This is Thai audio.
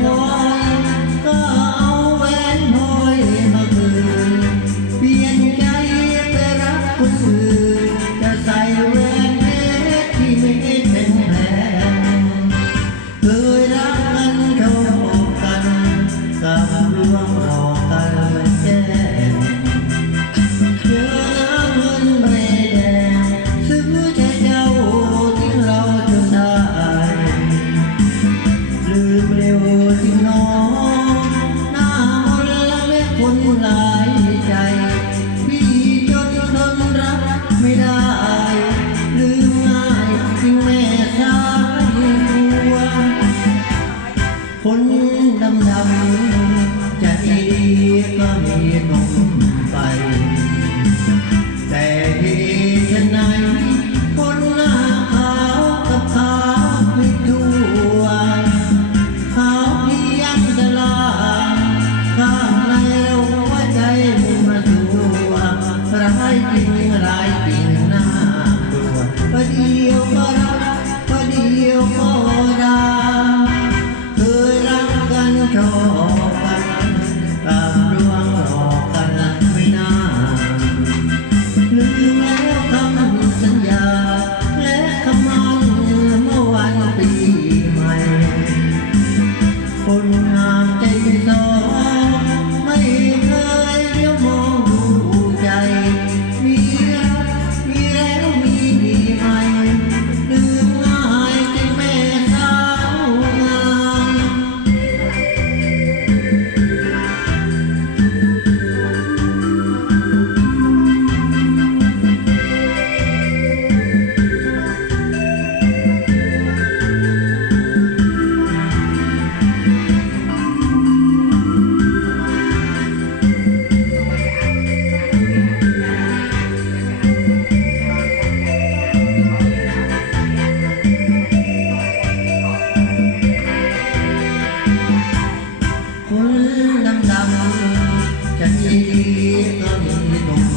know you น้ำดำแค่นี้ก็มีน